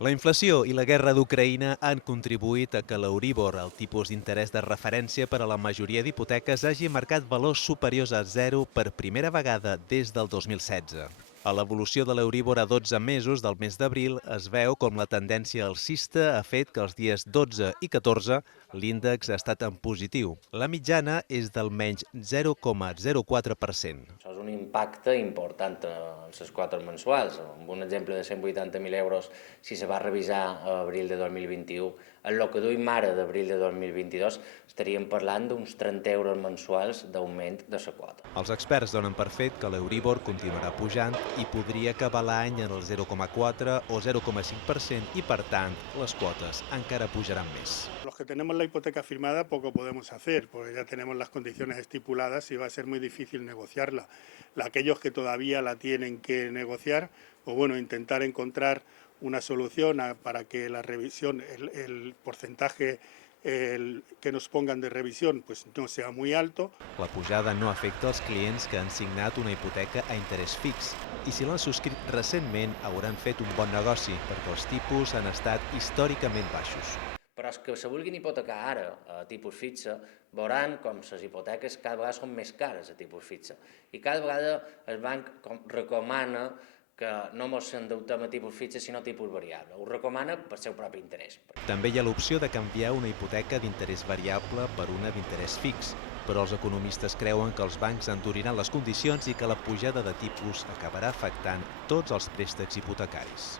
La inflació i la guerra d'Ucraïna han contribuït a que l'Euríbor, el tipus d'interès de referència per a la majoria d'hipoteques, hagi marcat valors superiors a zero per primera vegada des del 2016. A l'evolució de l'Euríbor a 12 mesos del mes d'abril es veu com la tendència alcista ha fet que els dies 12 i 14 l'índex ha estat en positiu. La mitjana és del menys 0,04%. Això és un impacte important en les quotes mensuals. Amb un exemple de 180.000 euros, si se va revisar a abril de 2021, en el que duim ara d'abril de 2022, estaríem parlant d'uns 30 euros mensuals d'augment de la quota. Els experts donen per fet que l'Euríbor continuarà pujant i podria acabar l'any en el 0,4 o 0,5% i, per tant, les quotes encara pujaran més. Los que tenemos la hipoteca firmada poco podemos hacer, porque ya tenemos las condiciones estipuladas y va a ser muy difícil negociarla. Aquellos que todavía la tienen que negociar, pues bueno, intentar encontrar una solución para que la revisión, el porcentaje que nos pongan de revisión pues no sea muy alto. La pujada no afecta els clients que han signat una hipoteca a interès fix i si l'han subscrit recentment hauran fet un bon negoci perquè els tipus han estat històricament baixos. Però els que se vulguin hipotecar ara a tipus fixe veuran com les hipoteques cada vegada són més cares a tipus fixe i cada vegada el banc recomana que no ens endeutem a tipus fixe sinó a tipus variable. Ho recomana per seu propi interès. També hi ha l'opció de canviar una hipoteca d'interès variable per una d'interès fix, però els economistes creuen que els bancs enduriran les condicions i que la pujada de tipus acabarà afectant tots els préstecs hipotecaris.